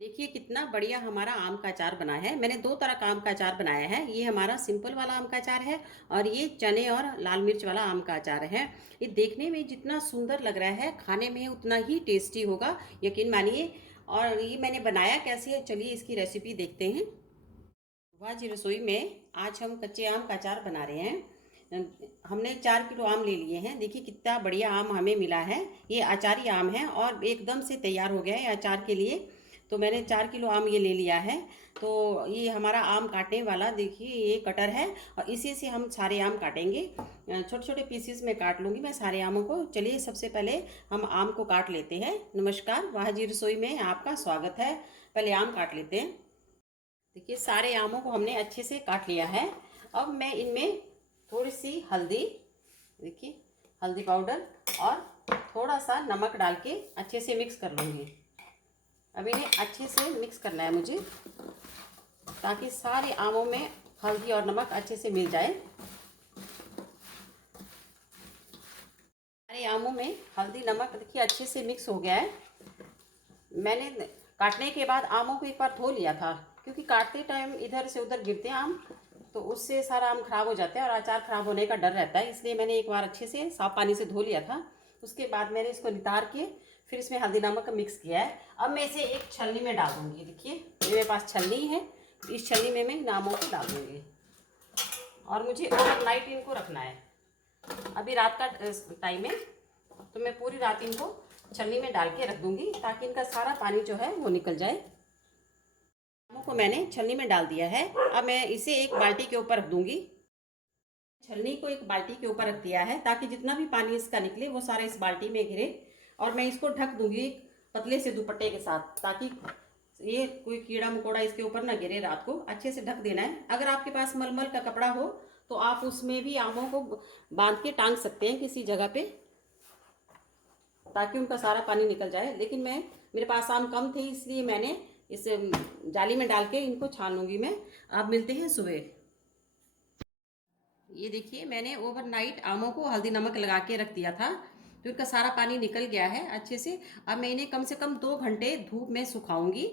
देखिए कितना बढ़िया हमारा आम का अचार बना है। मैंने 2 तरह का आम का अचार बनाया है। ये हमारा सिंपल वाला आम का अचार है और ये चने और लाल मिर्च वाला आम का अचार है। ये देखने में जितना सुंदर लग रहा है, खाने में उतना ही टेस्टी होगा, यकीन मानिए। और ये मैंने बनाया कैसे है, चलिए इसकी रेसिपी देखते हैं। वाह जी रसोई में आज हम कच्चे आम का अचार बना रहे हैं। हमने 4 किलो आम ले लिए हैं। देखिए कितना बढ़िया आम हमें मिला है। ये अचारी आम है और एकदम से तैयार हो गया है अचार के लिए। तो मैंने 4 किलो आम ये ले लिया है। तो ये हमारा आम काटने वाला, देखिए ये कटर है और इसी से हम सारे आम काटेंगे। छोटे छोटे पीसीस में काट लूँगी मैं सारे आमों को। चलिए सबसे पहले हम आम को काट लेते हैं। नमस्कार, वाह जी रसोई में आपका स्वागत है। पहले आम काट लेते हैं। देखिए सारे आमों को हमने अच्छे से काट लिया है। अब मैं इनमें थोड़ी सी हल्दी, देखिए हल्दी पाउडर और थोड़ा सा नमक डाल के अच्छे से मिक्स कर लूँगी। अब इन्हें अच्छे से मिक्स करना है मुझे, ताकि सारे आमों में हल्दी और नमक अच्छे से मिल जाए। सारे आमों में हल्दी नमक देखिए अच्छे से मिक्स हो गया है। मैंने काटने के बाद आमों को एक बार धो लिया था, क्योंकि काटते टाइम इधर से उधर गिरते हैं आम, तो उससे सारा आम खराब हो जाता है और अचार खराब होने का डर रहता है। इसलिए मैंने एक बार अच्छे से साफ पानी से धो लिया था। उसके बाद मैंने इसको नितार के फिर इसमें हल्दी नमक मिक्स किया है। अब मैं इसे एक छलनी में डाल दूँगी। देखिए ये मेरे पास छलनी है, इस छलनी में मैं इन आमों को डाल दूँगी और मुझे ओवरनाइट इनको रखना है। अभी रात का टाइम है, तो मैं पूरी रात इनको छलनी में डाल के रख दूंगी, ताकि इनका सारा पानी जो है वो निकल जाए। आमों को मैंने छलनी में डाल दिया है। अब मैं इसे एक बाल्टी के ऊपर रख दूंगी। छलनी को एक बाल्टी के ऊपर रख दिया है, ताकि जितना भी पानी इसका निकले वो सारा इस बाल्टी में गिरे। और मैं इसको ढक दूंगी एक पतले से दुपट्टे के साथ, ताकि ये कोई कीड़ा मकोड़ा इसके ऊपर ना गिरे। रात को अच्छे से ढक देना है। अगर आपके पास मलमल का कपड़ा हो तो आप उसमें भी आमों को बांध के टांग सकते हैं किसी जगह पे, ताकि उनका सारा पानी निकल जाए। लेकिन मेरे पास आम कम थे, इसलिए मैंने इस जाली में डाल के इनको छान लूँगी मैं। आप मिलते हैं सुबह। ये देखिए मैंने ओवरनाइट आमों को हल्दी नमक लगा के रख दिया था, तो इनका सारा पानी निकल गया है अच्छे से। अब मैं इन्हें कम से कम 2 घंटे धूप में सुखाऊंगी।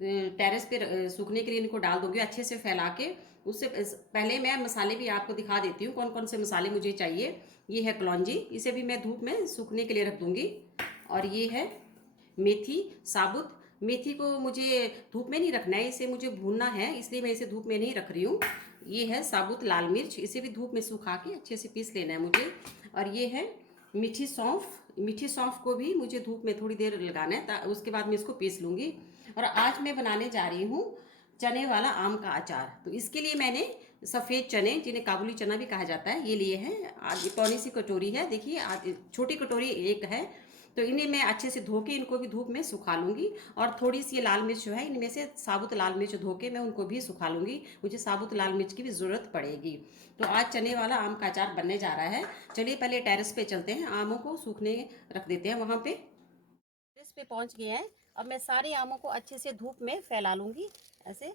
टेरेस पे सूखने के लिए इनको डाल दूंगी अच्छे से फैला के। उससे पहले मैं मसाले भी आपको दिखा देती हूँ, कौन कौन से मसाले मुझे चाहिए। ये है कलौंजी, इसे भी मैं धूप में सूखने के लिए रख दूंगी। और ये है मेथी साबुत। मेथी को मुझे धूप में नहीं रखना है, इसे मुझे भूनना है, इसलिए मैं इसे धूप में नहीं रख रही हूँ। ये है साबुत लाल मिर्च, इसे भी धूप में सुखा के अच्छे से पीस लेना है मुझे। और ये है मीठी सौंफ। मीठी सौंफ को भी मुझे धूप में थोड़ी देर लगाना है, उसके बाद मैं इसको पीस लूँगी। और आज मैं बनाने जा रही हूँ चने वाला आम का अचार। तो इसके लिए मैंने सफ़ेद चने, जिन्हें काबुली चना भी कहा जाता है, ये लिए हैं। आज पौनी सी कटोरी है, देखिए आज छोटी कटोरी एक है। तो इन्हें मैं अच्छे से धो के इनको भी धूप में सुखा लूँगी। और थोड़ी सी लाल मिर्च जो है, इनमें से साबुत लाल मिर्च धो के मैं उनको भी सुखा लूँगी। मुझे साबुत लाल मिर्च की भी ज़रूरत पड़ेगी। तो आज चने वाला आम का अचार बनने जा रहा है। चलिए पहले टेरेस पे चलते हैं, आमों को सूखने रख देते हैं वहाँ पे। टेरेस पे पहुँच गए हैं। अब मैं सारे आमों को अच्छे से धूप में फैला लूँगी। ऐसे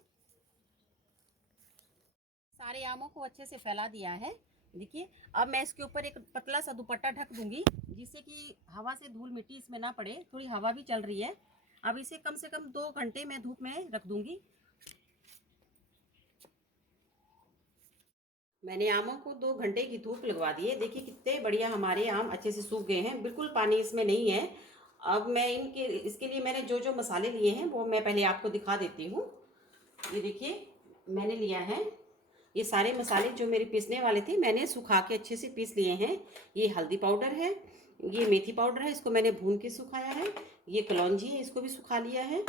सारे आमों को अच्छे से फैला दिया है। देखिए अब मैं इसके ऊपर एक पतला सा दुपट्टा ढक दूंगी, जिससे कि हवा से धूल मिट्टी इसमें ना पड़े। थोड़ी हवा भी चल रही है। अब इसे कम से कम 2 घंटे मैं धूप में रख दूंगी। मैंने आमों को 2 घंटे की धूप लगवा दी है। देखिए कितने बढ़िया हमारे आम अच्छे से सूख गए हैं, बिल्कुल पानी इसमें नहीं है। अब मैं इसके लिए मैंने जो जो मसाले लिए हैं वो मैं पहले आपको दिखा देती हूँ। ये देखिए मैंने लिया है, ये सारे मसाले जो मेरे पीसने वाले थे मैंने सुखा के अच्छे से पीस लिए हैं। ये हल्दी पाउडर है, ये मेथी पाउडर है, इसको मैंने भून के सुखाया है। ये कलौंजी है, इसको भी सुखा लिया है।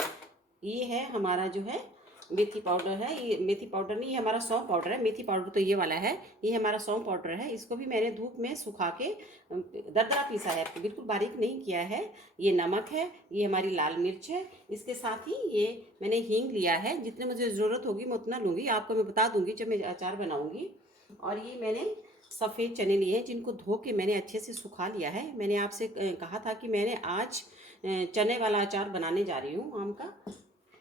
ये है हमारा जो है मेथी पाउडर है। ये मेथी पाउडर नहीं, ये हमारा सौंफ पाउडर है। मेथी पाउडर तो ये वाला है। ये हमारा सौंफ पाउडर है, इसको भी मैंने धूप में सुखा के दरदरा पीसा है, बिल्कुल बारीक नहीं किया है। ये नमक है, ये हमारी लाल मिर्च है। इसके साथ ही ये मैंने हींग लिया है। जितने मुझे ज़रूरत होगी मैं उतना लूँगी, आपको मैं बता दूँगी जब मैं अचार बनाऊँगी। और ये मैंने सफ़ेद चने लिए हैं, जिनको धो के मैंने अच्छे से सुखा लिया है। मैंने आपसे कहा था कि मैंने आज चने वाला अचार बनाने जा रही हूँ आम का।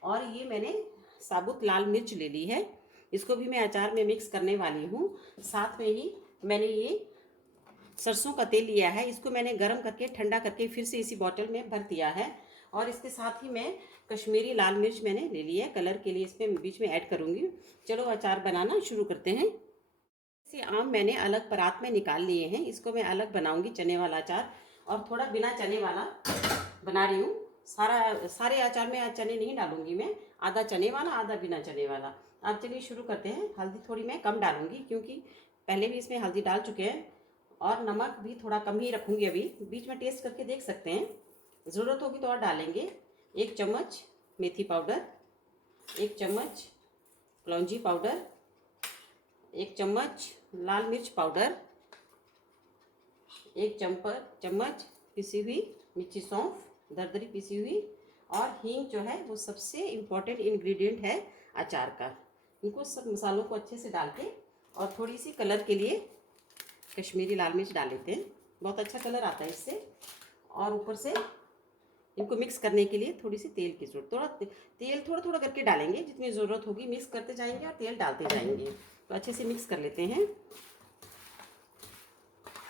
और ये मैंने साबुत लाल मिर्च ले ली है, इसको भी मैं अचार में मिक्स करने वाली हूँ। साथ में ही मैंने ये सरसों का तेल लिया है, इसको मैंने गर्म करके ठंडा करके फिर से इसी बॉटल में भर दिया है। और इसके साथ ही मैं कश्मीरी लाल मिर्च मैंने ले लिया है, कलर के लिए इसमें बीच में ऐड करूँगी। चलो अचार बनाना शुरू करते हैं। इसे आम मैंने अलग परात में निकाल लिए हैं, इसको मैं अलग बनाऊंगी चने वाला अचार, और थोड़ा बिना चने वाला बना रही हूँ। सारे अचार में चने नहीं डालूंगी मैं, आधा चने वाला आधा बिना चने वाला। अब चलिए शुरू करते हैं। हल्दी थोड़ी मैं कम डालूंगी क्योंकि पहले भी इसमें हल्दी डाल चुके हैं, और नमक भी थोड़ा कम ही रखूँगी। अभी बीच में टेस्ट करके देख सकते हैं, ज़रूरत होगी तो और डालेंगे। 1 चम्मच मेथी पाउडर, 1 चम्मच कलौंजी पाउडर, 1 चम्मच लाल मिर्च पाउडर, 1 चम्मच पिसी हुई मिर्ची सौंफ दरदरी पिसी हुई, और हींग जो है वो सबसे इम्पॉर्टेंट इंग्रेडिएंट है अचार का। इनको सब मसालों को अच्छे से डाल के, और थोड़ी सी कलर के लिए कश्मीरी लाल मिर्च डाल लेते हैं, बहुत अच्छा कलर आता है इससे। और ऊपर से इनको मिक्स करने के लिए थोड़ी सी तेल की जरूरत, तेल थोड़ा थोड़ा करके डालेंगे, जितनी ज़रूरत होगी मिक्स करते जाएंगे और तेल डालते जाएंगे। तो अच्छे से मिक्स कर लेते हैं।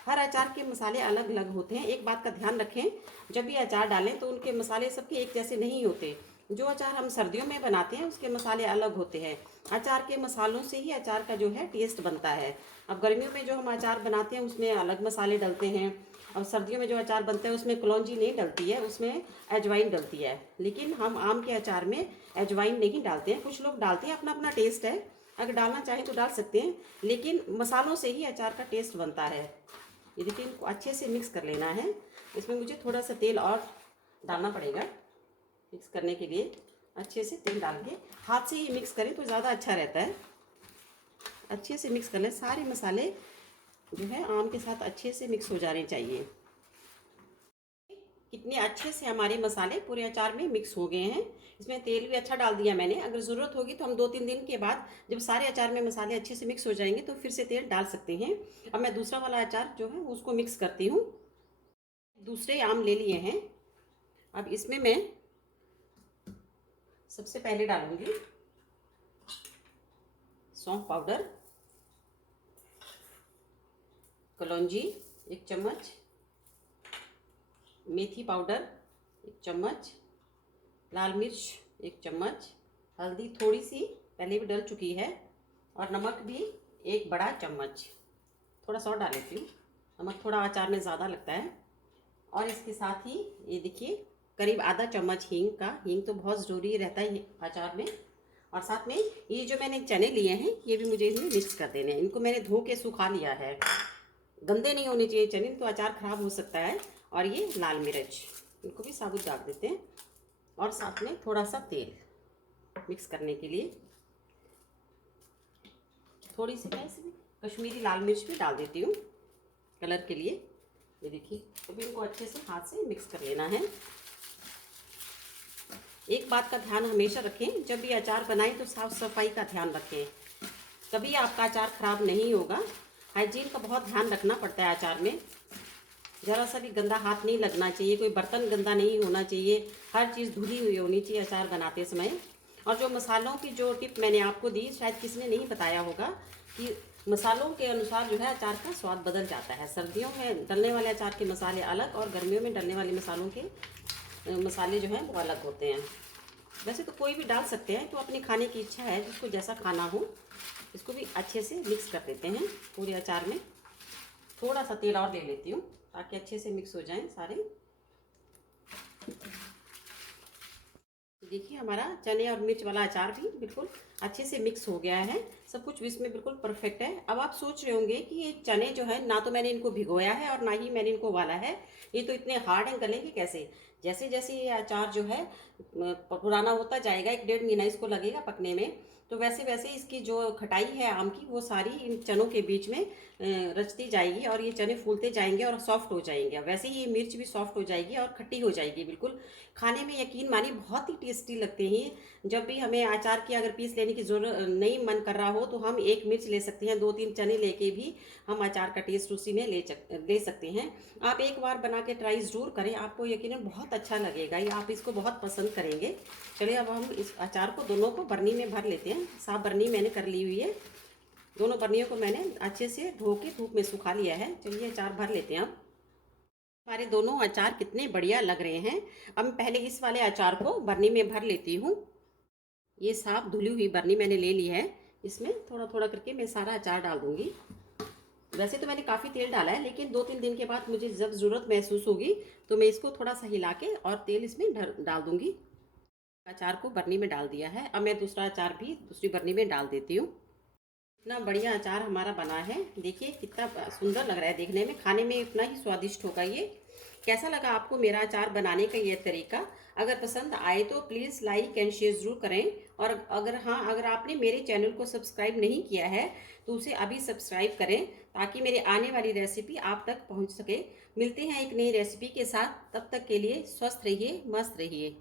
हर अचार के मसाले अलग अलग होते हैं। एक बात का ध्यान रखें, जब भी अचार डालें तो उनके मसाले सबके एक जैसे नहीं होते। जो अचार हम सर्दियों में बनाते हैं उसके मसाले अलग होते हैं। अचार के मसालों से ही अचार का जो है टेस्ट बनता है। अब गर्मियों में जो हम अचार बनाते हैं उसमें अलग मसाले डलते हैं, और सर्दियों में जो अचार बनते हैं उसमें कलौंजी नहीं डलती है, उसमें अजवाइन डलती है। लेकिन हम आम के अचार में अजवाइन नहीं डालते हैं। कुछ लोग डालते हैं, अपना अपना टेस्ट है, अगर डालना चाहें तो डाल सकते हैं, लेकिन मसालों से ही अचार का टेस्ट बनता है। ये देखिए, इनको अच्छे से मिक्स कर लेना है। इसमें मुझे थोड़ा सा तेल और डालना पड़ेगा मिक्स करने के लिए। अच्छे से तेल डाल के हाथ से ही मिक्स करें तो ज़्यादा अच्छा रहता है। अच्छे से मिक्स कर लें, सारे मसाले जो है आम के साथ अच्छे से मिक्स हो जाने चाहिए। कितने अच्छे से हमारे मसाले पूरे अचार में मिक्स हो गए हैं। इसमें तेल भी अच्छा डाल दिया मैंने। अगर ज़रूरत होगी तो हम 2-3 दिन के बाद जब सारे अचार में मसाले अच्छे से मिक्स हो जाएंगे तो फिर से तेल डाल सकते हैं। अब मैं दूसरा वाला अचार जो है उसको मिक्स करती हूँ। दूसरे आम ले लिए हैं। अब इसमें मैं सबसे पहले डालूंगी सौंफ पाउडर, कलौंजी 1 चम्मच, मेथी पाउडर 1 चम्मच, लाल मिर्च 1 चम्मच, हल्दी थोड़ी सी पहले भी डल चुकी है, और नमक भी 1 बड़ा चम्मच। थोड़ा सा और डाल लेती हूँ, नमक थोड़ा अचार में ज़्यादा लगता है। और इसके साथ ही ये देखिए करीब आधा चम्मच हींग का, हींग तो बहुत ज़रूरी रहता है अचार में। और साथ में ये जो मैंने चने लिए हैं ये भी मुझे इसमें मिक्स कर देने हैं। इनको मैंने धो के सुखा लिया है, गंदे नहीं होने चाहिए चने, तो अचार ख़राब हो सकता है। और ये लाल मिर्च, इनको भी साबुत डाल देते हैं, और साथ में थोड़ा सा तेल मिक्स करने के लिए। थोड़ी सी मैं इसमें कश्मीरी लाल मिर्च भी डाल देती हूँ कलर के लिए। ये देखिए, अभी इनको अच्छे से हाथ से मिक्स कर लेना है। एक बात का ध्यान हमेशा रखें, जब भी अचार बनाएं तो साफ़ सफाई का ध्यान रखें, तभी आपका अचार ख़राब नहीं होगा। हाइजीन का बहुत ध्यान रखना पड़ता है अचार में। ज़रा सा भी गंदा हाथ नहीं लगना चाहिए, कोई बर्तन गंदा नहीं होना चाहिए, हर चीज़ धुली हुई होनी चाहिए अचार बनाते समय। और जो मसालों की जो टिप मैंने आपको दी, शायद किसी ने नहीं बताया होगा कि मसालों के अनुसार जो है अचार का स्वाद बदल जाता है। सर्दियों में डलने वाले अचार के मसाले अलग, और गर्मियों में डलने वाले मसालों के मसाले जो हैं वो अलग होते हैं। वैसे तो कोई भी डाल सकते हैं, तो अपनी खाने की इच्छा है, जिसको जैसा खाना हो। इसको भी अच्छे से मिक्स कर देते हैं पूरे अचार में। थोड़ा सा तेल और ले लेती हूँ ताकि अच्छे से मिक्स हो जाएं सारे। देखिए, हमारा चने और मिर्च वाला अचार भी बिल्कुल अच्छे से मिक्स हो गया है, सब कुछ इसमें बिल्कुल परफेक्ट है। अब आप सोच रहे होंगे कि ये चने जो है ना तो मैंने इनको भिगोया है और ना ही मैंने इनको उबाला है, ये तो इतने हार्ड हैं, गलेंगे कैसे? जैसे जैसे ये अचार जो है पुराना होता जाएगा, 1-1.5 महीना इसको लगेगा पकने में, तो वैसे वैसे इसकी जो खटाई है आम की वो सारी इन चनों के बीच में रचती जाएगी, और ये चने फूलते जाएंगे और सॉफ्ट हो जाएंगे। वैसे ही ये मिर्च भी सॉफ्ट हो जाएगी और खट्टी हो जाएगी बिल्कुल। खाने में यकीन मानिए बहुत ही टेस्टी लगते हैं। जब भी हमें अचार की अगर पीस लेने की जरूरत नहीं मन कर रहा हो तो हम 1 मिर्च ले सकते हैं, 2-3 चने लेके भी हम अचार का टेस्ट उसी में ले सकते हैं। आप एक बार बना के ट्राई ज़रूर करें, आपको यकीनन बहुत अच्छा लगेगा, ये आप इसको बहुत पसंद करेंगे। चलिए अब हम इस अचार को दोनों को बर्नी में भर लेते हैं। साफ बर्नी मैंने कर ली हुई है, दोनों बर्नियों को मैंने अच्छे से धो के धूप में सुखा लिया है। चलिए अचार भर लेते हैं अब। हमारे दोनों अचार कितने बढ़िया लग रहे हैं। अब मैं पहले इस वाले अचार को बरनी में भर लेती हूँ। ये साफ धुली हुई बरनी मैंने ले ली है। इसमें थोड़ा थोड़ा करके मैं सारा अचार डाल दूंगी। वैसे तो मैंने काफ़ी तेल डाला है, लेकिन 2-3 दिन के बाद मुझे जब ज़रूरत महसूस होगी तो मैं इसको थोड़ा सा हिला के और तेल इसमें डाल दूंगी। अचार को बरनी में डाल दिया है। अब मैं दूसरा अचार भी दूसरी बरनी में डाल देती हूँ। इतना बढ़िया अचार हमारा बना है। देखिए कितना सुंदर लग रहा है देखने में, खाने में इतना ही स्वादिष्ट होगा ये। कैसा लगा आपको मेरा अचार बनाने का ये तरीका? अगर पसंद आए तो प्लीज़ लाइक एंड शेयर ज़रूर करें। और अगर आपने मेरे चैनल को सब्सक्राइब नहीं किया है तो उसे अभी सब्सक्राइब करें, ताकि मेरे आने वाली रेसिपी आप तक पहुंच सके। मिलते हैं एक नई रेसिपी के साथ, तब तक के लिए स्वस्थ रहिए, मस्त रहिए।